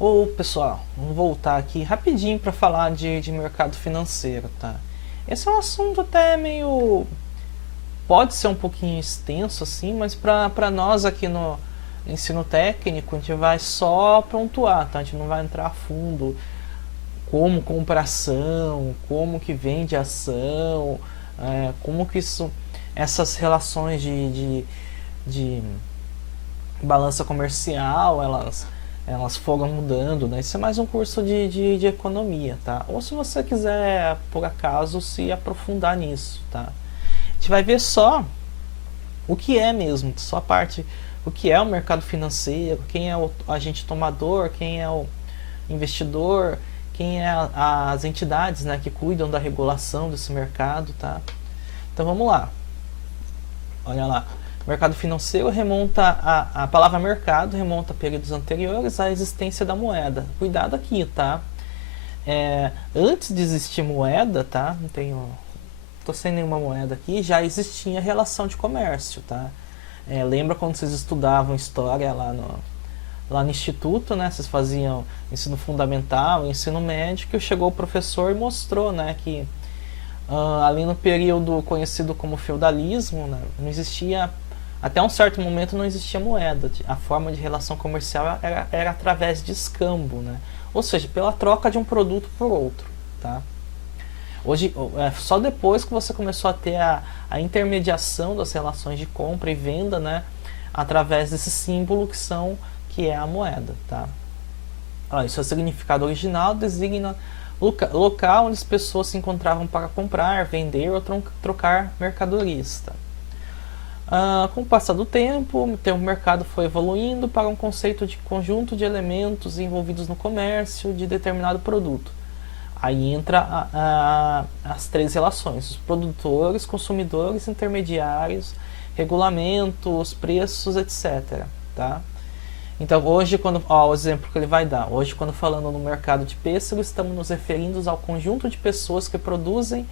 Ô pessoal, vamos voltar aqui rapidinho para falar de mercado financeiro, tá? Esse é um assunto até meio... pode ser um pouquinho extenso assim, mas para nós aqui no ensino técnico a gente vai só pontuar, tá? A gente não vai entrar a fundo como compra ação, como que vende ação, como que isso, essas relações de balança comercial, elas foram mudando, né? Isso é mais um curso de economia, tá? Ou se você quiser, por acaso, se aprofundar nisso, tá? A gente vai ver só o que é mesmo, só a parte, o que é o mercado financeiro, quem é o agente tomador, quem é o investidor, quem é as entidades, né, que cuidam da regulação desse mercado, tá? Então vamos lá. Olha lá. O mercado financeiro remonta a palavra mercado remonta a períodos anteriores à existência da moeda. Cuidado aqui, tá? Antes de existir moeda, tá? Tô sem nenhuma moeda aqui, já existia relação de comércio, tá? Lembra quando vocês estudavam história lá no instituto, né? Vocês faziam ensino fundamental, ensino médio, que chegou o professor e mostrou, né, que ali no período conhecido como feudalismo, né, não existia, até um certo momento não existia moeda. A forma de relação comercial era através de escambo, né? Ou seja, pela troca de um produto por outro, tá? Hoje, só depois que você começou a ter a intermediação das relações de compra e venda, né, através desse símbolo que é a moeda, tá? Isso é o significado original, designa local onde as pessoas se encontravam para comprar, vender ou trocar mercadorias, tá? Com o passar do tempo, o mercado foi evoluindo para um conceito de conjunto de elementos envolvidos no comércio de determinado produto. Aí entra as três relações: os produtores, consumidores, intermediários, regulamentos, preços, etc. Tá? Então hoje, o exemplo que ele vai dar, hoje quando falando no mercado de pêssego, estamos nos referindo ao conjunto de pessoas que produzem,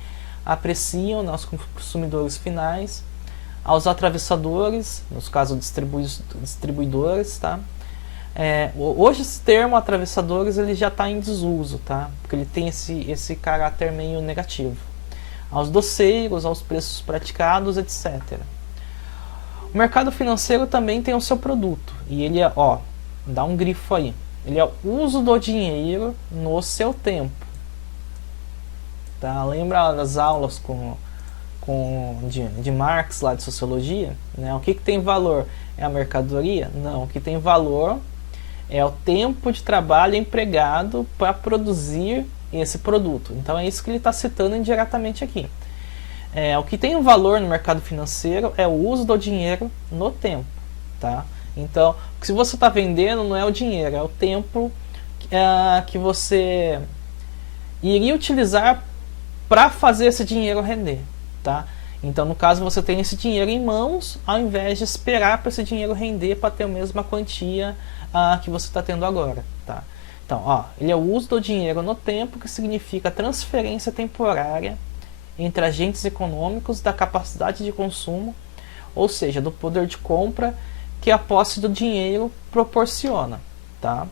apreciam, né, os consumidores finais, aos atravessadores, nos casos distribuidores, tá? Hoje esse termo atravessadores ele já está em desuso, tá? Porque ele tem esse caráter meio negativo. Aos doceiros, aos preços praticados, etc. O mercado financeiro também tem o seu produto. E ele é, dá um grifo aí. Ele é o uso do dinheiro no seu tempo. Tá? Lembra das aulas de Marx lá de sociologia? Né? O que tem valor? É a mercadoria? Não, o que tem valor é o tempo de trabalho empregado para produzir esse produto. Então é isso que ele está citando indiretamente aqui. O que tem um valor no mercado financeiro é o uso do dinheiro no tempo. Tá? Então, se você está vendendo, não é o dinheiro, é o tempo que você iria utilizar para fazer esse dinheiro render. Tá? Então, no caso, você tem esse dinheiro em mãos, ao invés de esperar para esse dinheiro render para ter a mesma quantia que você está tendo agora. Tá? Então, ele é o uso do dinheiro no tempo, que significa transferência temporária entre agentes econômicos da capacidade de consumo, ou seja, do poder de compra que a posse do dinheiro proporciona. Tá?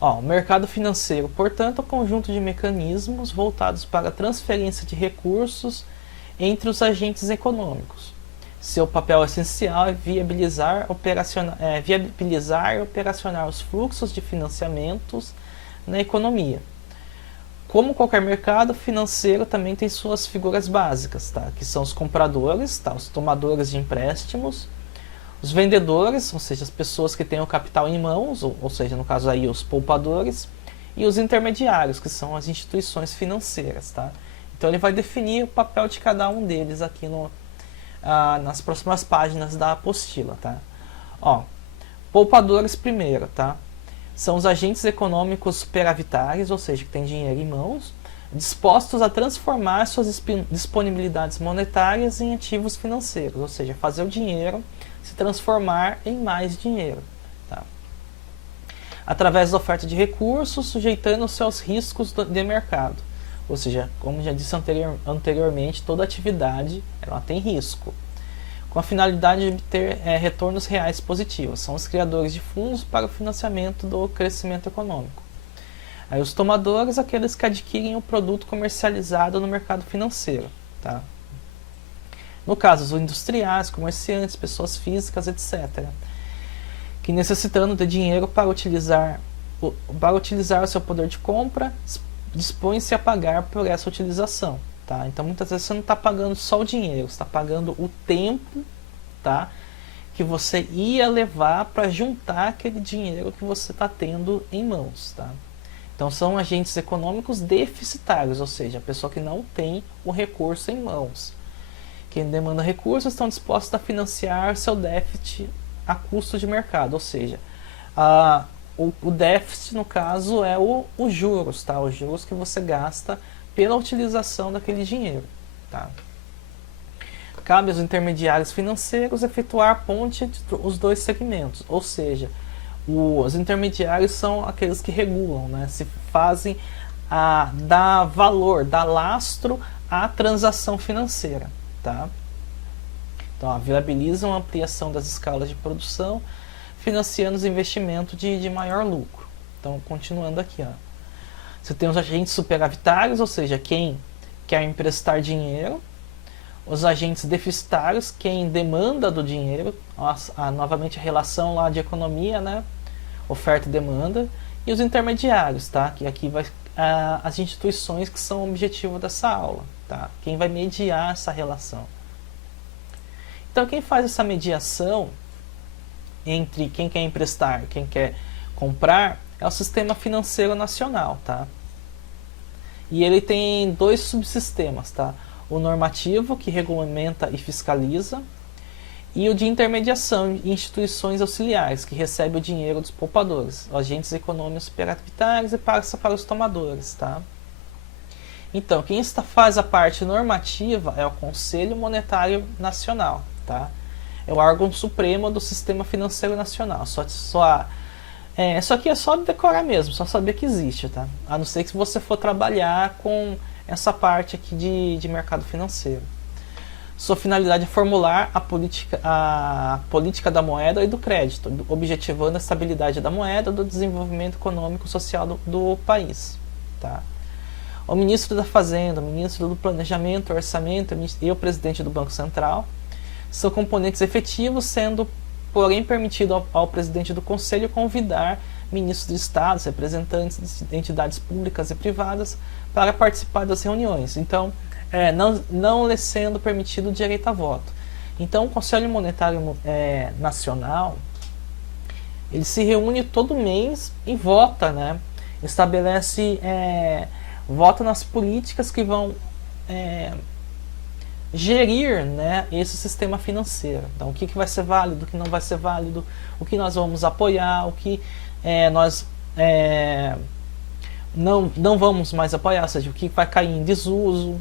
O mercado financeiro, portanto, é um conjunto de mecanismos voltados para a transferência de recursos entre os agentes econômicos. Seu papel essencial é viabilizar e operacionar os fluxos de financiamentos na economia. Como qualquer mercado financeiro, também tem suas figuras básicas, tá? Que são os compradores, tá? Os tomadores de empréstimos, os vendedores, ou seja, as pessoas que têm o capital em mãos, ou seja, no caso aí os poupadores, e os intermediários, que são as instituições financeiras. Tá? Então ele vai definir o papel de cada um deles aqui nas próximas páginas da apostila. Tá? Poupadores primeiro, tá? São os agentes econômicos superavitários, ou seja, que têm dinheiro em mãos, dispostos a transformar suas disponibilidades monetárias em ativos financeiros, ou seja, fazer o dinheiro se transformar em mais dinheiro. Tá? Através da oferta de recursos, sujeitando-se aos riscos de mercado. Ou seja, como já disse anteriormente, toda atividade ela tem risco. com a finalidade de obter retornos reais positivos. São os criadores de fundos para o financiamento do crescimento econômico. Aí os tomadores, aqueles que adquirem o produto comercializado no mercado financeiro. Tá? No caso, os industriais, comerciantes, pessoas físicas, etc., que necessitando de dinheiro para utilizar o seu poder de compra, dispõe-se a pagar por essa utilização. Tá? Então, muitas vezes você não está pagando só o dinheiro, você está pagando o tempo, tá, que você ia levar para juntar aquele dinheiro que você está tendo em mãos. Tá? Então, são agentes econômicos deficitários, ou seja, a pessoa que não tem o recurso em mãos. Quem demanda recursos estão dispostos a financiar seu déficit a custo de mercado, ou seja, o déficit, no caso, é os juros, tá? Os juros que você gasta pela utilização daquele dinheiro. Tá? Cabe aos intermediários financeiros efetuar a ponte entre os dois segmentos, ou seja, os intermediários são aqueles que regulam, né? Se fazem dar valor, dar lastro à transação financeira. Tá? Então, viabilizam a ampliação das escalas de produção, financiando os investimentos de maior lucro. Então, continuando aqui, ó. Você tem os agentes superavitários, ou seja, quem quer emprestar dinheiro, os agentes deficitários, quem demanda do dinheiro, novamente a relação lá de economia, né? Oferta e demanda, e os intermediários, tá? Que aqui vai as instituições que são o objetivo dessa aula, tá? Quem vai mediar essa relação. Então, quem faz essa mediação entre quem quer emprestar e quem quer comprar é o Sistema Financeiro Nacional, tá? E ele tem dois subsistemas, tá? O normativo, que regulamenta e fiscaliza, e o de intermediação e instituições auxiliares, que recebe o dinheiro dos poupadores, agentes econômicos superavitários, e passa para os tomadores, tá? Então, quem faz a parte normativa é o Conselho Monetário Nacional, tá? É o órgão supremo do Sistema Financeiro Nacional. Isso aqui é só decorar mesmo, só saber que existe, tá? A não ser que você for trabalhar com essa parte aqui de mercado financeiro. Sua finalidade é formular a política da moeda e do crédito, objetivando a estabilidade da moeda e do desenvolvimento econômico e social do país, tá? O ministro da Fazenda, o ministro do Planejamento, Orçamento e o presidente do Banco Central são componentes efetivos, sendo, porém, permitido ao presidente do Conselho convidar ministros de Estados, representantes de entidades públicas e privadas para participar das reuniões. Então, não lhe sendo permitido direito a voto. Então, o Conselho Monetário Nacional, ele se reúne todo mês e vota, né? Estabelece, vota nas políticas que vão gerir, né, esse sistema financeiro. Então, o que vai ser válido, o que não vai ser válido, o que nós vamos apoiar, o que nós não vamos mais apoiar, ou seja, o que vai cair em desuso,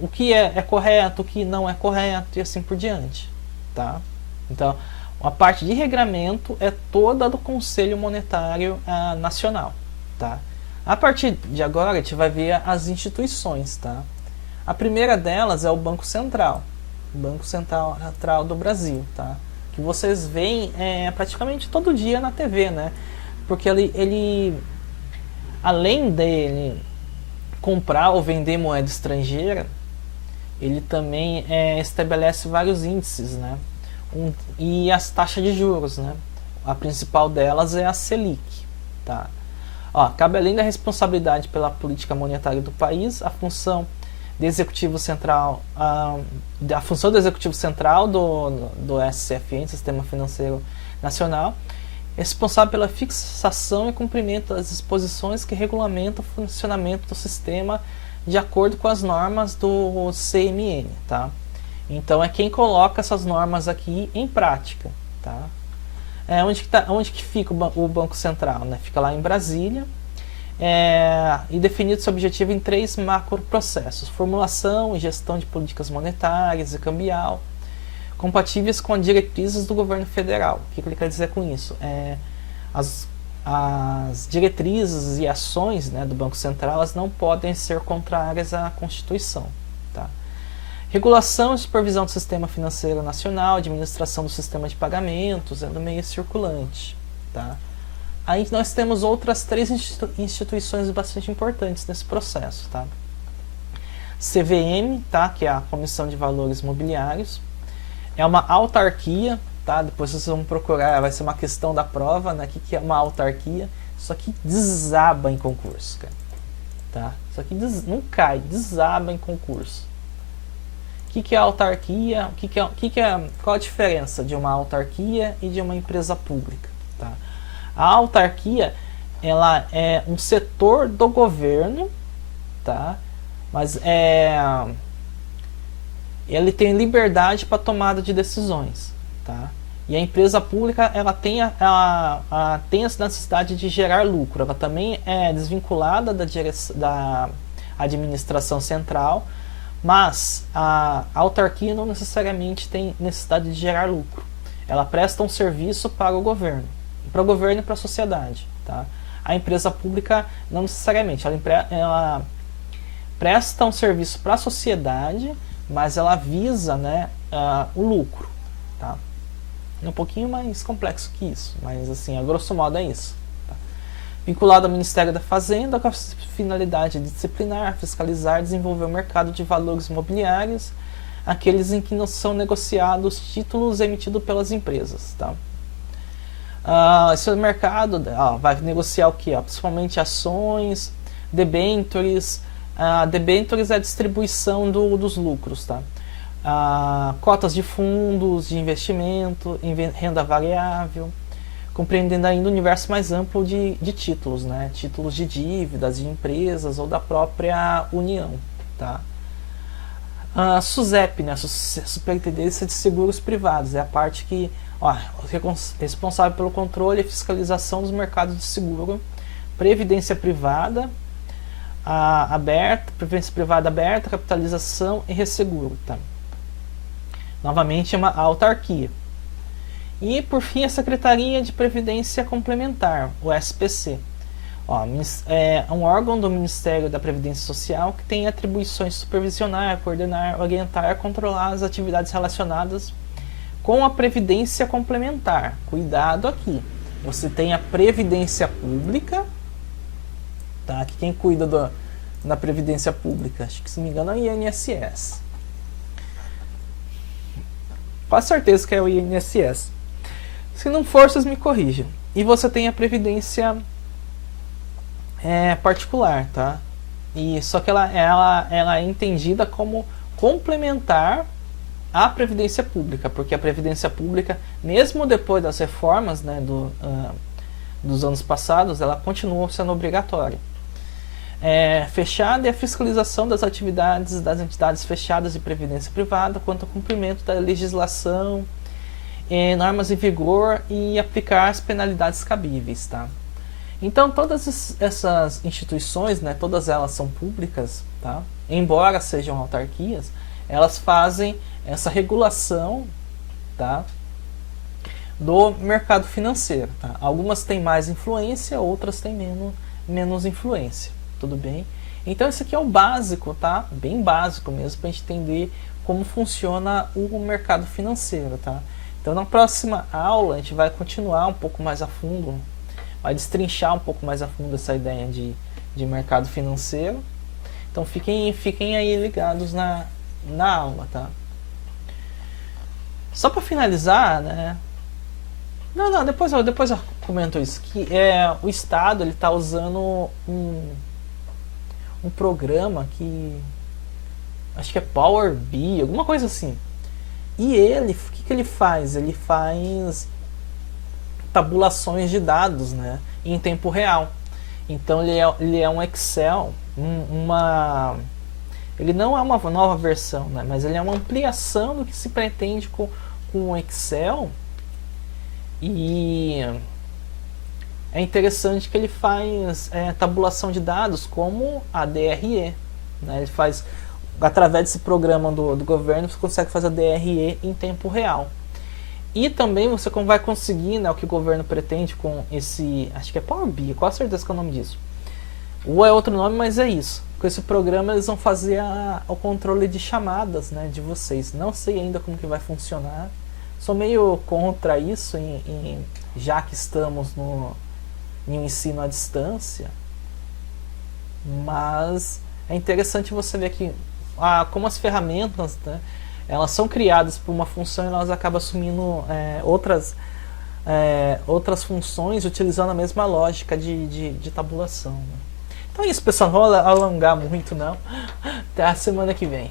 o que é correto, o que não é correto, e assim por diante. Tá? Então, a parte de regramento é toda do Conselho Monetário Nacional. Tá? A partir de agora, a gente vai ver as instituições. Tá? A primeira delas é o Banco Central, o Banco Central do Brasil, tá? Que vocês veem praticamente todo dia na TV, né? Porque ele além dele comprar ou vender moeda estrangeira, ele também estabelece vários índices, né? E as taxas de juros, né? A principal delas é a Selic, tá? Ó, cabe além da responsabilidade pela política monetária do país, a função do Executivo Central, a função do Executivo Central do SFN, Sistema Financeiro Nacional, é responsável pela fixação e cumprimento das disposições que regulamentam o funcionamento do sistema de acordo com as normas do CMN, tá? Então é quem coloca essas normas aqui em prática, tá? Onde que fica o Banco Central, né? Fica lá em Brasília. E definido seu objetivo em 3 macroprocessos: formulação e gestão de políticas monetárias e cambial, compatíveis com as diretrizes do governo federal. O que ele quer dizer com isso? As diretrizes e ações, né, do Banco Central, elas não podem ser contrárias à Constituição. Tá? Regulação e supervisão do sistema financeiro nacional, administração do sistema de pagamentos, do meio circulante. Tá? Aí nós temos outras 3 instituições bastante importantes nesse processo. Tá? CVM, tá? Que é a Comissão de Valores Mobiliários, é uma autarquia, tá? Depois vocês vão procurar, vai ser uma questão da prova, né? Que é uma autarquia, só que desaba em concurso, cara. Tá? Isso aqui não cai, desaba em concurso. O que é autarquia? Qual a diferença de uma autarquia e de uma empresa pública? Tá? A autarquia, ela é um setor do governo, tá? Mas ele tem liberdade para tomada de decisões, tá? E a empresa pública, ela tem a necessidade de gerar lucro. Ela também é desvinculada da administração central, mas a autarquia não necessariamente tem necessidade de gerar lucro. Ela presta um serviço para o governo e para a sociedade, tá? A empresa pública não necessariamente, ela presta um serviço para a sociedade, mas ela visa, né, o lucro, tá? É um pouquinho mais complexo que isso, mas assim, a grosso modo é isso. Tá? Vinculado ao Ministério da Fazenda com a finalidade de disciplinar, fiscalizar e desenvolver o mercado de valores imobiliários, aqueles em que não são negociados títulos emitidos pelas empresas. Tá? Esse mercado vai negociar o que? Principalmente ações, debêntures. Debêntures é a distribuição dos lucros. Tá? Cotas de fundos, de investimento, renda variável, compreendendo ainda o universo mais amplo de títulos, né? Títulos de dívidas de empresas ou da própria União. Tá? SUSEP, né? Superintendência de Seguros Privados, é a parte que responsável pelo controle e fiscalização dos mercados de seguro, previdência privada aberta, previdência privada aberta, capitalização e resseguro. Tá? Novamente é uma autarquia. E por fim a Secretaria de Previdência Complementar, o SPC. É um órgão do Ministério da Previdência Social que tem atribuições de supervisionar, coordenar, orientar e controlar as atividades relacionadas com a previdência complementar. Cuidado aqui. Você tem a previdência pública, tá? Que quem cuida da previdência pública, acho que se não me engano é o INSS. Com certeza que é o INSS. Se não for, vocês me corrijam. E você tem a previdência particular, tá? E só que ela é entendida como complementar à previdência pública, porque a previdência pública, mesmo depois das reformas, né, dos anos passados, ela continua sendo obrigatória. Fechada é a fiscalização das atividades das entidades fechadas de previdência privada quanto ao cumprimento da legislação, normas em vigor e aplicar as penalidades cabíveis. Tá? Então todas essas instituições, né, todas elas são públicas, tá? Embora sejam autarquias, elas fazem essa regulação, tá, do mercado financeiro. Tá? Algumas têm mais influência, outras têm menos influência. Tudo bem? Então isso aqui é o básico, tá? Bem básico mesmo, para a gente entender como funciona o mercado financeiro, tá? Então na próxima aula a gente vai continuar um pouco mais a fundo, vai destrinchar um pouco mais a fundo essa ideia de mercado financeiro. Então fiquem aí ligados na aula, tá? Só para finalizar, né? Não, depois eu comento isso, que o Estado ele está usando um programa que acho que é Power BI, alguma coisa assim. E o que ele faz? Ele faz tabulações de dados, né, em tempo real. Então ele é um Excel, ele não é uma nova versão, né, mas ele é uma ampliação do que se pretende com o Excel. E é interessante que ele faz tabulação de dados como a DRE. Né? Ele faz, através desse programa do governo, você consegue fazer a DRE em tempo real. E também você vai conseguir, né, o que o governo pretende com esse, acho que é Power BI, quase certeza que é o nome disso. Ou é outro nome, mas é isso. com esse programa eles vão fazer o controle de chamadas, né, de vocês. Não sei ainda como que vai funcionar. Sou meio contra isso, já que estamos em um ensino à distância. Mas é interessante você ver que como as ferramentas, né, elas são criadas por uma função e elas acabam assumindo outras funções utilizando a mesma lógica de tabulação. Né? Então é isso, pessoal. Não vou alongar muito, não. Até a semana que vem.